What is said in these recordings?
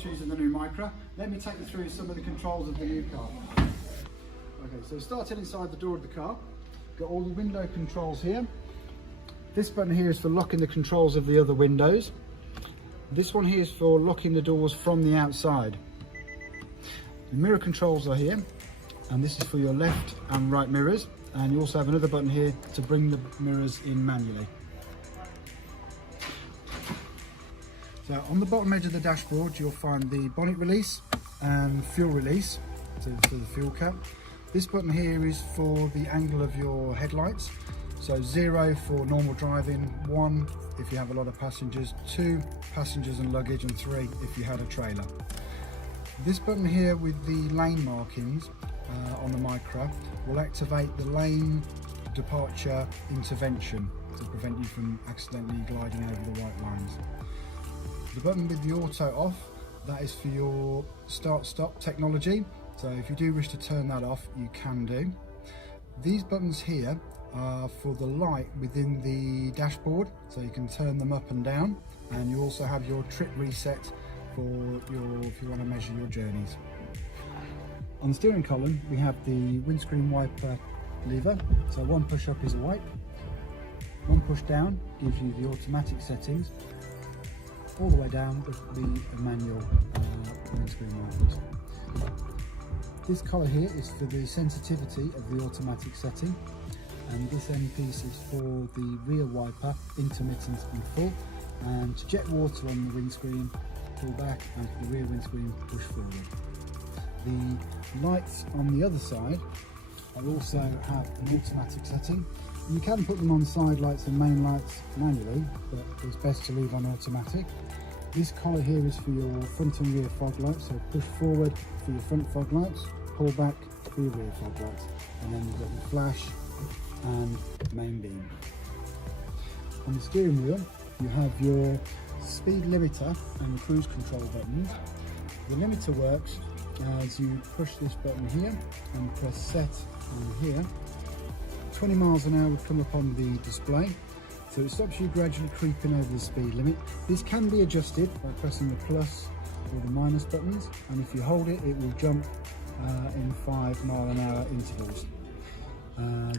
choosing the new Micra. Let me take you through some of the controls of the new car. Okay, so starting inside the door of the car, got all the window controls here. This button here is for locking the controls of the other windows. This one here is for locking the doors from the outside. The mirror controls are here, and this is for your left and right mirrors. And you also have another button here to bring the mirrors in manually. So on the bottom edge of the dashboard, you'll find the bonnet release and fuel release, so for the fuel cap. This button here is for the angle of your headlights. So 0 for normal driving, 1 if you have a lot of passengers, 2 passengers and luggage, and 3 if you had a trailer. This button here with the lane markings on the Micra will activate the lane departure intervention to prevent you from accidentally gliding over the white lines. The button with the auto off, that is for your start-stop technology. So if you do wish to turn that off, you can do. These buttons here are for the light within the dashboard, so you can turn them up and down. And you also have your trip reset for if you want to measure your journeys. On the steering column, we have the windscreen wiper lever. So one push up is a wipe, one push down gives you the automatic settings. All the way down would be a manual windscreen wipers. This collar here is for the sensitivity of the automatic setting, and this end piece is for the rear wiper, intermittent and full, and to jet water on the windscreen, pull back, and for the rear windscreen, push forward. The lights on the other side also have an automatic setting. You can put them on side lights and main lights manually, but it's best to leave on automatic. This collar here is for your front and rear fog lights, so push forward for your front fog lights, pull back for your rear fog lights, and then you've got your flash and main beam. On the steering wheel, you have your speed limiter and cruise control buttons. The limiter works as you push this button here and press set on here. 20 miles an hour would come up on the display, so it stops you gradually creeping over the speed limit. This can be adjusted by pressing the plus or the minus buttons, and if you hold it, it will jump in 5 mile an hour intervals.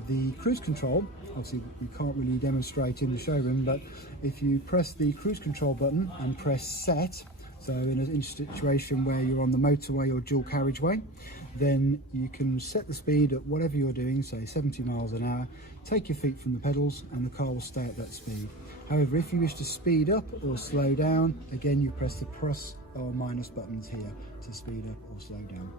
The cruise control, obviously we can't really demonstrate in the showroom, but if you press the cruise control button and press set, so in a situation where you're on the motorway or dual carriageway, then you can set the speed at whatever you're doing, say 70 miles an hour, take your feet from the pedals and the car will stay at that speed. However, if you wish to speed up or slow down, again you press the plus or minus buttons here to speed up or slow down.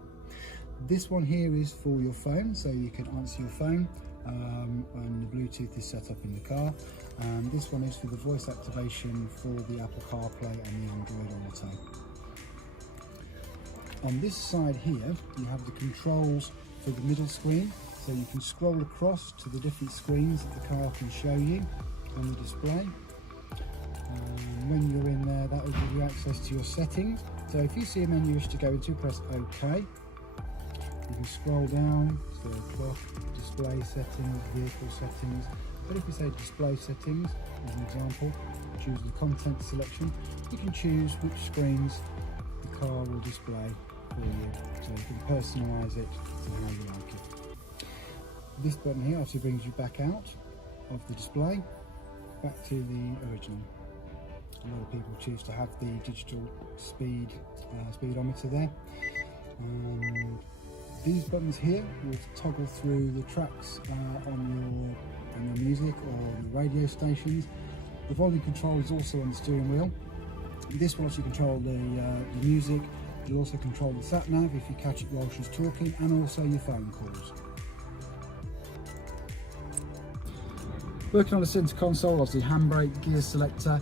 This one here is for your phone, so you can answer your phone and the Bluetooth is set up in the car. And this one is for the voice activation for the Apple CarPlay and the Android Auto. On this side here, you have the controls for the middle screen, so you can scroll across to the different screens that the car can show you on the display. When you're in there, that will give you access to your settings. So if you see a menu you wish to go into, press OK. You can scroll down to clock, display settings, vehicle settings. But if we say display settings, as an example, choose the content selection, you can choose which screens the car will display for you. So you can personalise it to how you like it. This button here obviously brings you back out of the display, back to the original. A lot of people choose to have the digital speedometer there. These buttons here will toggle through the tracks on your music or on the radio stations. The volume control is also on the steering wheel. This will also control the music. It'll also control the sat nav if you catch it while she's talking, and also your phone calls. Working on the centre console, obviously handbrake, gear selector.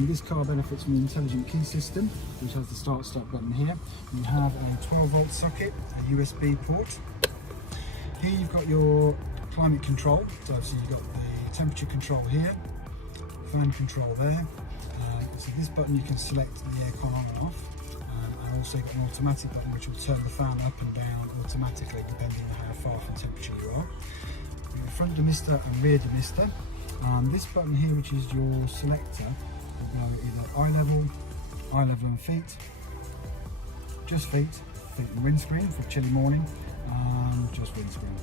This car benefits from the intelligent key system, which has the start-stop button here. You have a 12-volt socket, a USB port. Here you've got your climate control, so obviously you've got the temperature control here, fan control there. So this button you can select the aircon on and off, and also got an automatic button which will turn the fan up and down automatically depending on how far from temperature you are. Your front demister and rear demister. This button here, which is your selector, will go either eye level and feet, just feet and windscreen for a chilly morning, just windscreen.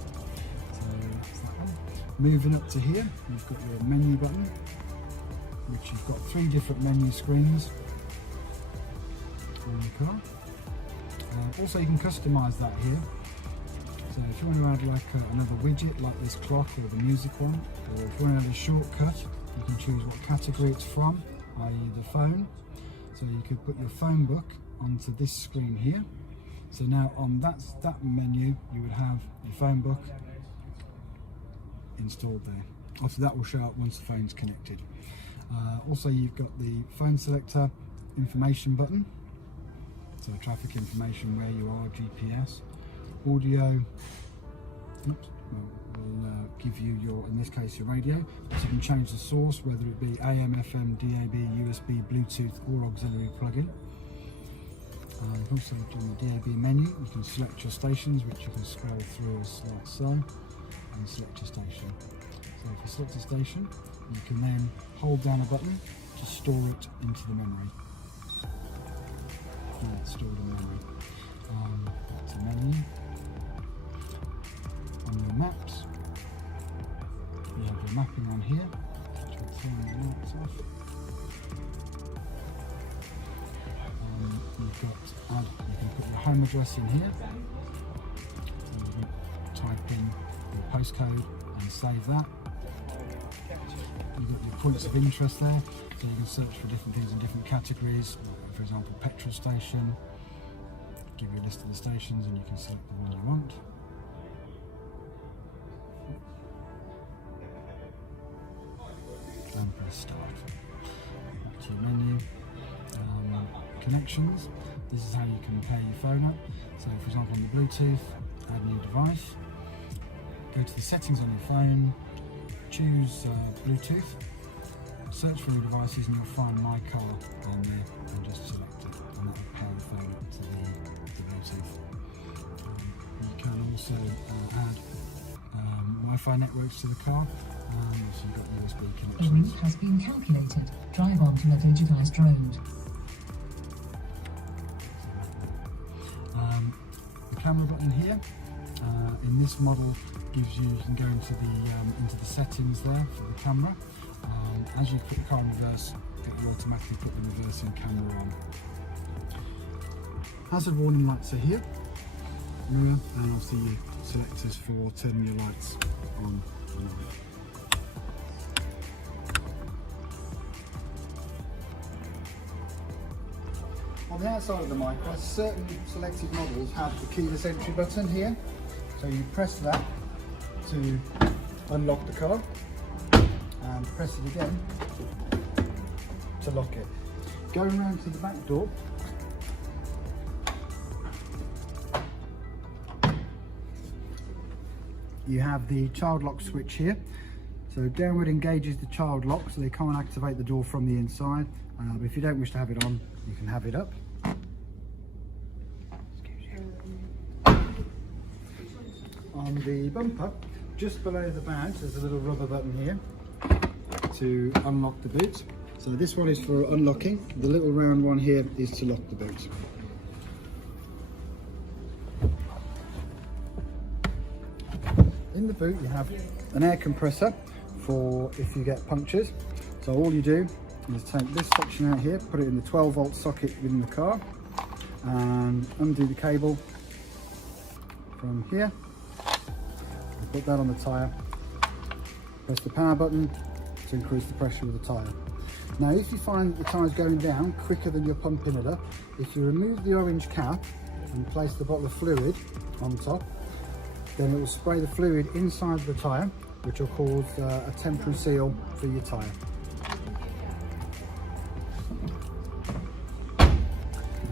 So that's that one. Moving up to here, you've got your menu button, which you've got 3 different menu screens on the car. Also, you can customise that here. So if you want to add like another widget, like this clock or the music one, or if you want to add a shortcut, you can choose what category it's from, i.e. the phone. So you could put your phone book onto this screen here. So now on that menu, you would have your phone book installed there. After that will show up once the phone's connected. Also, you've got the phone selector information button. So traffic information, where you are, GPS, audio, will give you your, in this case, your radio. So you can change the source, whether it be AM, FM, DAB, USB, Bluetooth or auxiliary plug-in. Also on the DAB menu, you can select your stations, which you can scroll through like so, and select your station. So if you select a station, you can then hold down a button to store it into the memory. It's stored in memory. That's a menu. On your maps, you have your mapping on here. You've got you can put your home address in here. So you can type in your postcode and save that. You've got your points of interest there, so you can search for different things in different categories. For example, petrol station, give you a list of the stations and you can select the one you want. And press start. Back to your menu. Connections. This is how you can pair your phone up. So for example, on the Bluetooth, add a new device. Go to the settings on your phone, choose Bluetooth. Search for your devices and you'll find My Car on there and just select it, and that will pair the phone up to the Bluetooth. You can also add Wi-Fi networks to the car, and also you've got USB connections. A route has been calculated. Drive onto a digitized road. The camera button here, in this model, gives you can go into the settings there for the camera. As you put the car in reverse, it will automatically put the reversing camera on. Hazard warning lights are here, mirror, and obviously your selectors for turning your lights on and off. On the outside of the Micra, certain selected models have the keyless entry button here. So you press that to unlock the car, and press it again to lock it. Going around to the back door, you have the child lock switch here. So downward engages the child lock, so they can't activate the door from the inside. But if you don't wish to have it on, you can have it up. On the bumper, just below the badge, there's a little rubber button here to unlock the boot. So this one is for unlocking. The little round one here is to lock the boot. In the boot you have an air compressor for if you get punctures. So all you do is take this section out here, put it in the 12-volt socket within the car, and undo the cable from here. Put that on the tyre. Press the power button to increase the pressure of the tyre. Now if you find that the tyre is going down quicker than you're pumping it up, if you remove the orange cap and place the bottle of fluid on top, then it will spray the fluid inside the tyre, which will cause a temporary seal for your tyre.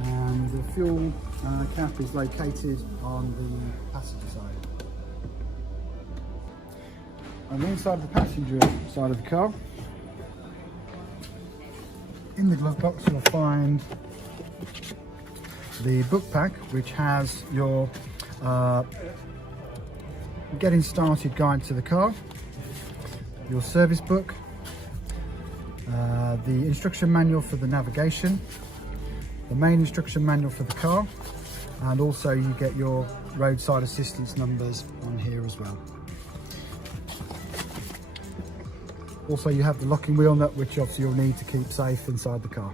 And the fuel cap is located on the passenger side. On the inside of the passenger side of the car, in the glove box you'll find the book pack, which has your getting started guide to the car, your service book, the instruction manual for the navigation, the main instruction manual for the car, and also you get your roadside assistance numbers on here as well. Also you have the locking wheel nut, which obviously you'll need to keep safe inside the car.